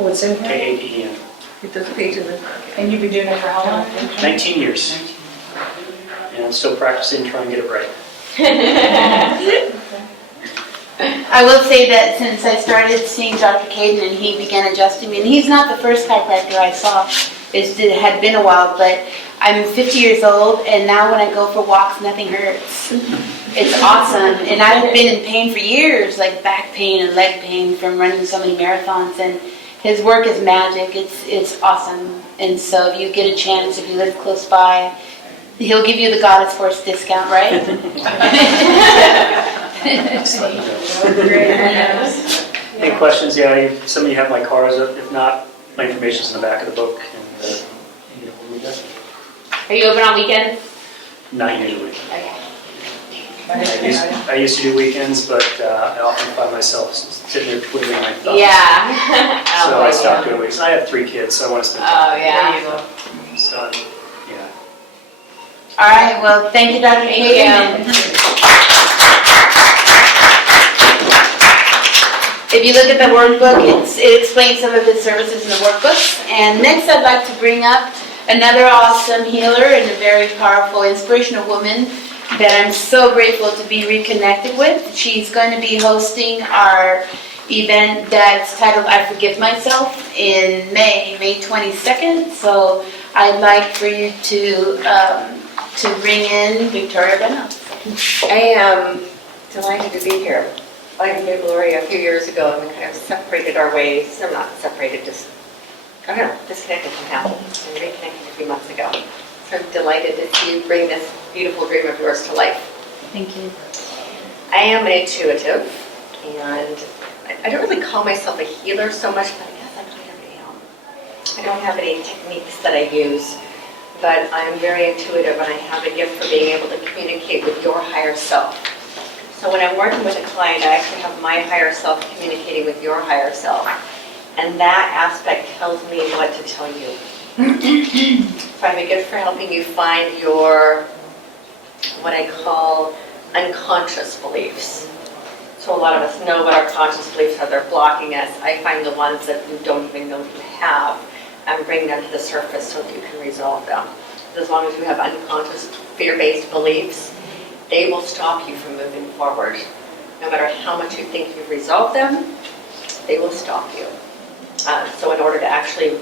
Oh, it's in here? K-A-D-E-N. It does page in the... And you've been doing it for how long? 19 years. And I'm still practicing trying to get it right. I will say that since I started seeing Dr. Caden and he began adjusting me, and he's not the first chiropractor I saw, it had been a while, but I'm 50 years old, and now when I go for walks, nothing hurts. It's awesome, and I've been in pain for years, like back pain and leg pain from running so many marathons, and his work is magic. It's awesome, and so if you get a chance, if you live close by, he'll give you the Goddess Force discount, right? Just let me know. Any questions? Yeah, some of you have my cards. If not, my information's in the back of the book. And, we'll leave that. Are you open on weekends? Not usually. Okay. I used to do weekends, but I often find myself sitting there twiddling my thumbs. Yeah. So I stopped doing weekends. I have 3 kids, so I want to spend time. Oh, yeah. So, yeah. All right, well, thank you, Dr. Caden. If you look at the workbook, it explains some of his services in the workbooks. And next I'd like to bring up another awesome healer and a very powerful, inspirational woman that I'm so grateful to be reconnected with. She's going to be hosting our event that's titled I Forgive Myself in May 22nd. So I'd like for you to bring in Victoria Reynolds. I am delighted to be here. I knew Gloria a few years ago, and we kind of separated our ways. No, not separated, just, I don't know, disconnected somehow. And reconnected a few months ago. So I'm delighted to see you bring this beautiful dream of yours to life. Thank you. I am an intuitive, and I don't really call myself a healer so much, but I guess I kind of am. I don't have any techniques that I use, but I'm very intuitive, and I have a gift for being able to communicate with your higher self. So when I'm working with a client, I actually have my higher self communicating with your higher self. And that aspect tells me what to tell you. So I'm a gift for helping you find your, what I call, unconscious beliefs. So a lot of us know what our conscious beliefs are. They're blocking us. I find the ones that you don't even know you have and bring them to the surface so that you can resolve them. As long as you have unconscious fear-based beliefs, they will stop you from moving forward. No matter how much you think you've resolved them, they will stop you. So in order to actually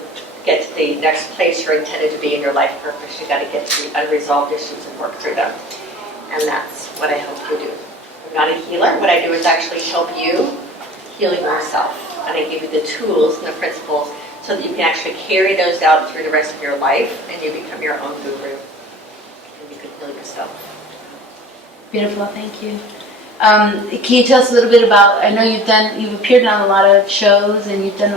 get to the next place you're intended to be in your life purpose. You got to get to the unresolved issues and work through them. And that's what I help you do. I'm not a healer. What I do is actually help you heal yourself. And I give you the tools and the principles so that you can actually carry those out through the rest of your life and you become your own guru. And you can heal yourself. Beautiful, thank you. Can you tell us a little bit about, I know you've appeared on a lot of shows and you've done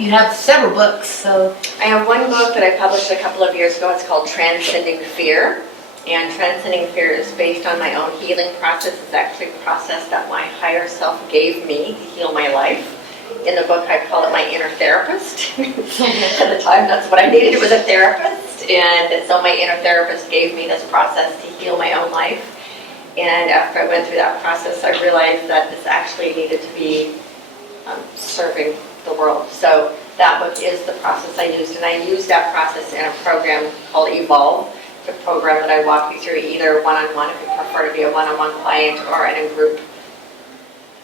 you have several books, so. I have one book that I published a couple of years ago. It's called Transcending Fear. And Transcending Fear is based on my own healing process. It's actually a process that my higher self gave me to heal my life. In the book, I call it my inner therapist. At the time, that's what I needed, was a therapist. And so my inner therapist gave me this process to heal my own life. And after I went through that process, I realized that this actually needed to be serving the world. So that book is the process I used. And I used that process in a program called Evolve, the program that I walk you through, either one-on-one if you prefer to be a one-on-one client, or in a group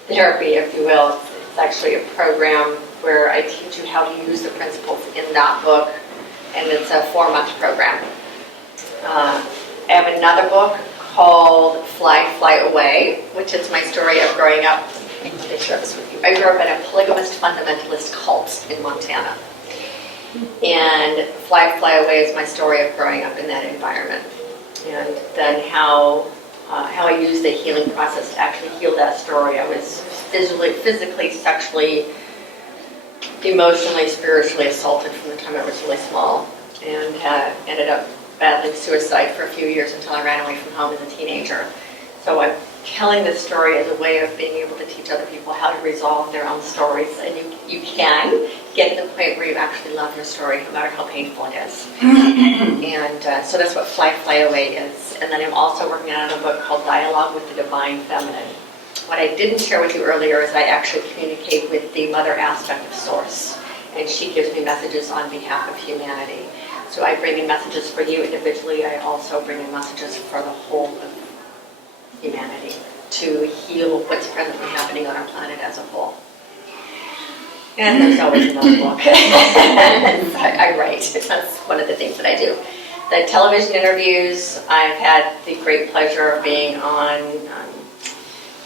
therapy, if you will. It's actually a program where I teach you how to use the principles in that book, and it's a 4-month program. I have another book called Fly, Fly Away, which is my story of growing up. I can share this with you. I grew up in a polygamist fundamentalist cult in Montana. And Fly, Fly Away is my story of growing up in that environment. And then how I used the healing process to actually heal that story. I was physically, sexually, emotionally, spiritually assaulted from the time I was really small, and ended up battling suicide for a few years until I ran away from home as a teenager. So I'm telling this story as a way of being able to teach other people how to resolve their own stories. And you can get to the point where you actually love your story, no matter how painful it is. And so that's what Fly, Fly Away is. And then I'm also working on a book called Dialogue with the Divine Feminine. What I didn't share with you earlier is I actually communicate with the mother aspect of Source. And she gives me messages on behalf of humanity. So I bring in messages for you individually. I also bring in messages for the whole of humanity to heal what's presently happening on our planet as a whole. And there's always another book. I write. That's one of the things that I do. The television interviews, I've had the great pleasure of being on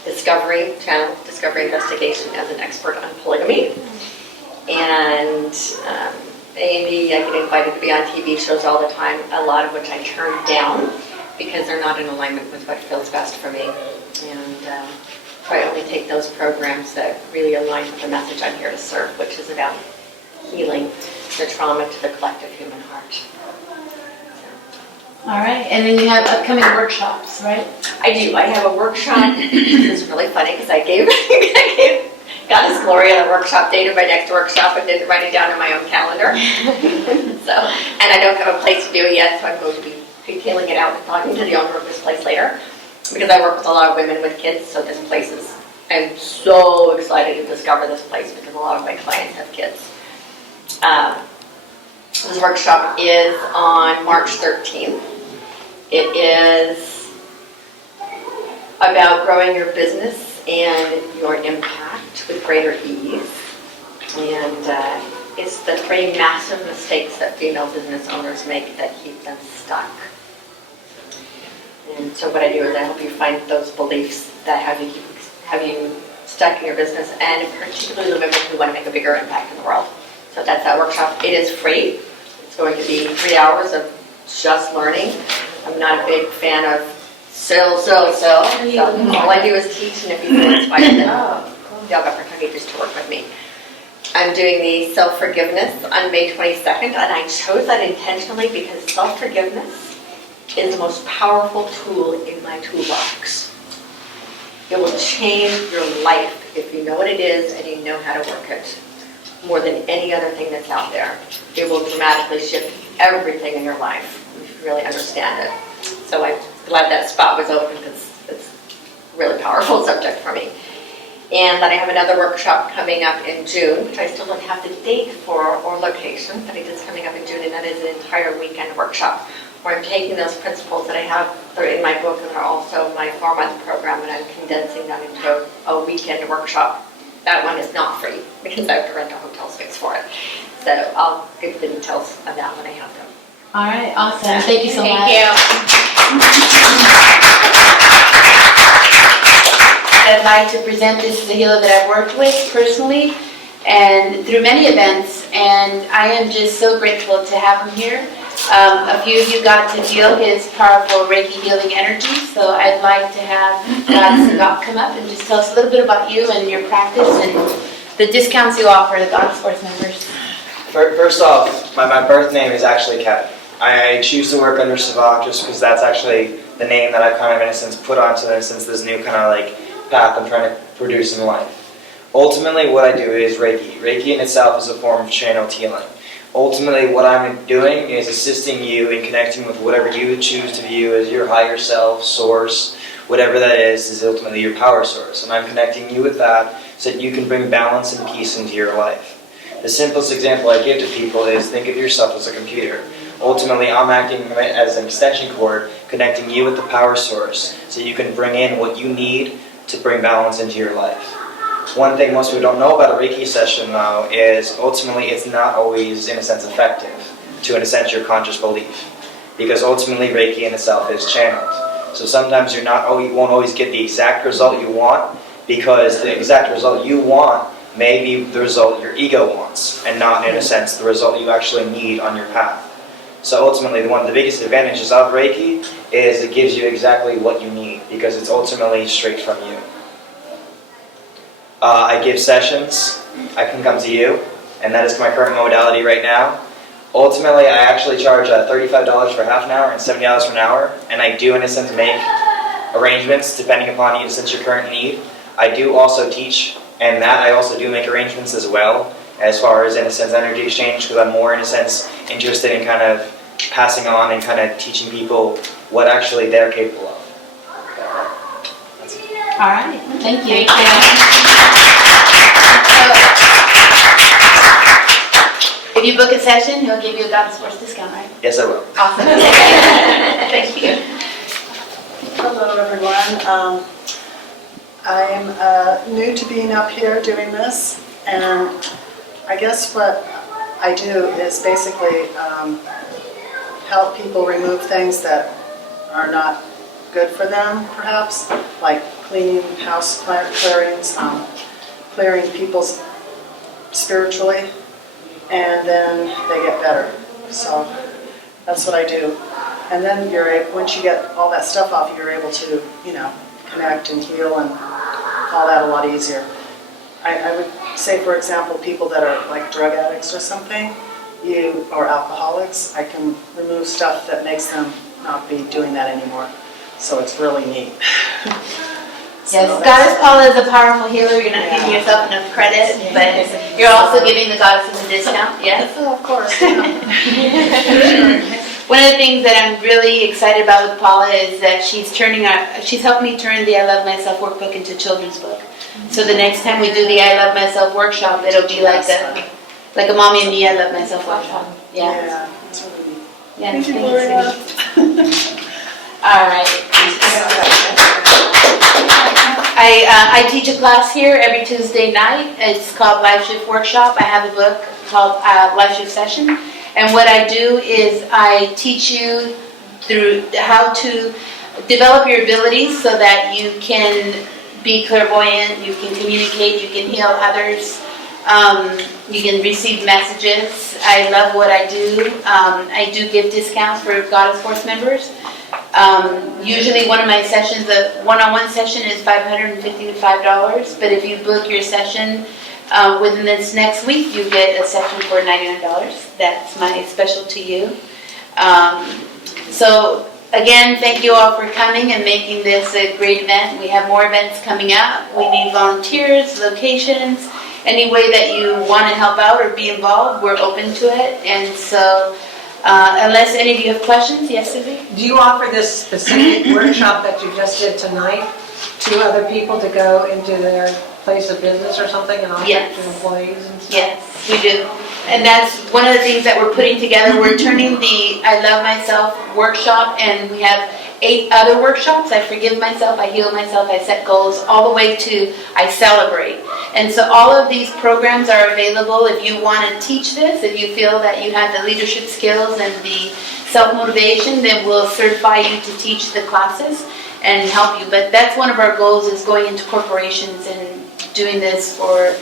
Discovery Channel, Discovery Investigation, as an expert on polygamy. And A&E, I get invited to be on TV shows all the time, a lot of which I turn down because they're not in alignment with what feels best for me. And so I only take those programs that really align with the message I'm here to serve, which is about healing the trauma to the collective human heart. All right, and then you have upcoming workshops, right? I do. I have a workshop. This is really funny because I gave Goddess Gloria the workshop date of my next workshop and didn't write it down in my own calendar. And I don't have a place to do it yet, so I'm going to be detailing it out and talking to the owner of this place later, because I work with a lot of women with kids, so this place is, I'm so excited to discover this place because a lot of my clients have kids. This workshop is on March 13th. It is about growing your business and your impact with greater ease. And it's the 3 massive mistakes that female business owners make that keep them stuck. And so what I do is I help you find those beliefs that have you stuck in your business, and particularly the women who want to make a bigger impact in the world. So that's that workshop. It is free. It's going to be 3 hours of just learning. I'm not a big fan of sell. So all I do is teach, and if you feel inspired, then the opportunity just to work with me. I'm doing the self-forgiveness on May 22nd, and I chose that intentionally because self-forgiveness is the most powerful tool in my toolbox. It will change your life if you know what it is and you know how to work it. More than any other thing that's out there. It will dramatically shift everything in your life if you really understand it. So I'm glad that spot was open because it's a really powerful subject for me. And then I have another workshop coming up in June, which I still don't have the date for or location, but it is coming up in June, and that is an entire weekend workshop where I'm taking those principles that I have, they're in my book and they're also my 4-month program, and I'm condensing them into a weekend workshop that one is not free because I have to rent a hotel space for it. So I'll give the details of that when I have them. All right, awesome. Thank you so much. Thank you. I'd like to present, this is a healer that I've worked with personally and through many events, and I am just so grateful to have him here. A few of you got to feel his powerful Reiki healing energy, so I'd like to have Goddess come up and just tell us a little bit about you and your practice and the discounts you offer the Goddess Force members. First off, my birth name is actually Kevin. I choose to work under Savak just because that's actually the name that I've kind of, in a sense, put onto, in a sense, this new kind of like path I'm trying to produce in life. Ultimately, what I do is Reiki. Reiki in itself is a form of channeled healing. Ultimately, what I'm doing is assisting you in connecting with whatever you choose to view as your higher self, source, whatever that is ultimately your power source. And I'm connecting you with that so that you can bring balance and peace into your life. The simplest example I give to people is think of yourself as a computer. Ultimately, I'm acting as an extension cord, connecting you with the power source so you can bring in what you need to bring balance into your life. One thing most people don't know about a Reiki session, though, is ultimately it's not always, in a sense, effective to, in a sense, your conscious belief. Because ultimately, Reiki in itself is channeled. So sometimes you won't always get the exact result you want, because the exact result you want may be the result your ego wants, and not, in a sense, the result you actually need on your path. So ultimately, one of the biggest advantages of Reiki is it gives you exactly what you need, because it's ultimately straight from you. I give sessions. I can come to you, and that is my current modality right now. Ultimately, I actually charge $35 for half an hour and $70 for an hour, and I do, in a sense, make arrangements depending upon, in a sense, your current need. I do also teach, and that I also do make arrangements as well, as far as, in a sense, energy exchange, because I'm more, in a sense, interested in kind of passing on and kind of teaching people what actually they're capable of. All right, thank you. If you book a session, he'll give you a Goddess Force discount, right? Yes, I will. Awesome. Thank you. Hello, everyone. I'm new to being up here doing this, and I guess what I do is basically help people remove things that are not good for them, perhaps, like cleaning house clearings, clearing people spiritually, and then they get better. So that's what I do. And then once you get all that stuff off, you're able to, connect and heal and all that a lot easier. I would say, for example, people that are like drug addicts or something, or alcoholics, I can remove stuff that makes them not be doing that anymore. So it's really neat. Yes, Goddess Paula is a powerful healer. You're not giving yourself enough credit, but you're also giving the goddesses a discount, yes? Oh, of course. One of the things that I'm really excited about with Paula is that she's helped me turn the I Love Myself workbook into a children's book. So the next time we do the I Love Myself workshop, it'll be like a Mommy and Me I Love Myself workshop. Yeah, it's really neat. Yeah, Thank you, Gloria. All right. I teach a class here every Tuesday night. It's called Life Shift Workshop. I have a book called Life Shift Session. And what I do is I teach you through how to develop your abilities so that you can be clairvoyant, you can communicate, you can heal others, you can receive messages. I love what I do. I do give discounts for Goddess Force members. Usually one of my sessions, the one-on-one session is $550 to $5, but if you book your session within this next week, you get a session for $99. That's my special to you. So again, thank you all for coming and making this a great event. We have more events coming up. We need volunteers, locations, any way that you want to help out or be involved, we're open to it. And so unless any of you have questions, yes, Susie? Do you offer this specific workshop that you just did tonight to other people to go into their place of business or something and offer it to employees and stuff? Yes, we do. And that's one of the things that we're putting together. We're turning the I Love Myself workshop, and we have 8 other workshops. I forgive myself, I heal myself, I set goals, all the way to I celebrate. And so all of these programs are available if you want to teach this, if you feel that you have the leadership skills and the self-motivation, then we'll certify you to teach the classes and help you. But that's one of our goals, is going into corporations and doing this for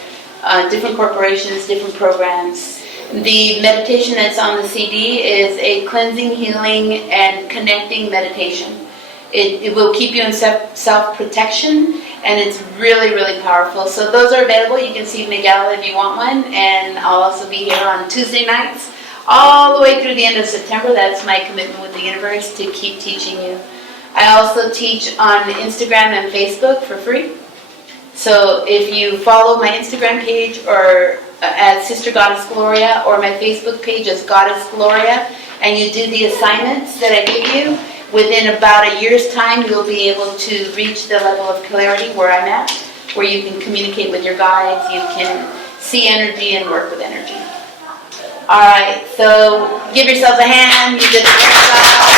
different corporations, different programs. The meditation that's on the CD is a cleansing, healing, and connecting meditation. It will keep you in self-protection, and it's really, really powerful. So those are available. You can see Miguel if you want one, and I'll also be here on Tuesday nights all the way through the end of September. That's my commitment with the universe, to keep teaching you. I also teach on Instagram and Facebook for free. So if you follow my Instagram page or at Sister Goddess Gloria, or my Facebook page as Goddess Gloria, and you do the assignments that I give you, within about a year's time you'll be able to reach the level of clarity where I'm at, where you can communicate with your guides, you can see energy and work with energy. Alright, so give yourselves a hand. You did a great job.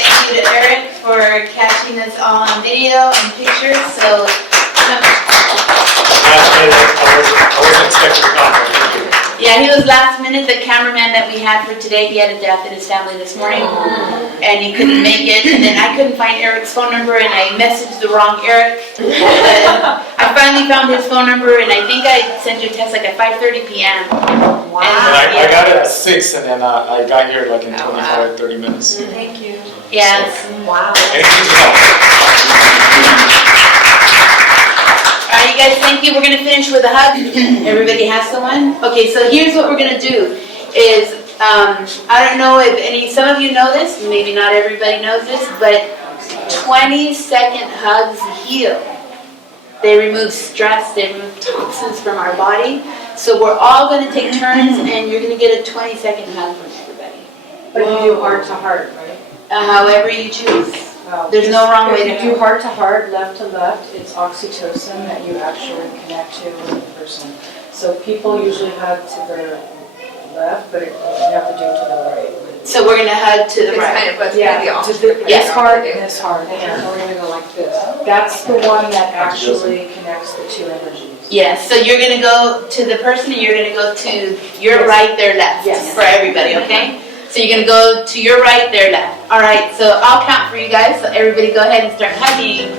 Thank you to Eric for catching us all on video and pictures. So I wasn't expecting to comment. yeah, he was last minute. The cameraman that we had for today, he had a death in his family this morning, and he couldn't make it. And then I couldn't find Eric's phone number, and I messaged the wrong Eric. I finally found his phone number, and I think I sent you a text like at 5:30 p.m. Wow. I got it at 6, and then I got here like in 25, 30 minutes. Thank you. Yes. Wow. Anything to help. All right, you guys, thank you. We're going to finish with a hug. Everybody has someone? Okay, so here's what we're going to do is, I don't know if some of you know this, maybe not everybody knows this, but 20-second hugs heal. They remove stress, they remove toxins from our body. So we're all going to take turns, and you're going to get a 20-second hug from everybody. But if you do heart to heart, right? However you choose. Wow. There's no wrong way to If you do heart to heart, left to left, it's oxytocin that you actually connect to with the person. So people usually hug to their left, but you have to do it to the right. So we're going to hug to the It's right. kind of what's Yeah, the to opposite. this heart and this heart. And we're going to go like this. That's the one that actually connects the two energies. Yes, so you're going to go to the person, and you're going to go to your right, their left. Yes. For everybody, okay? So you're going to go to your right, their left. All right, so I'll count for you guys. So everybody go ahead and start hugging.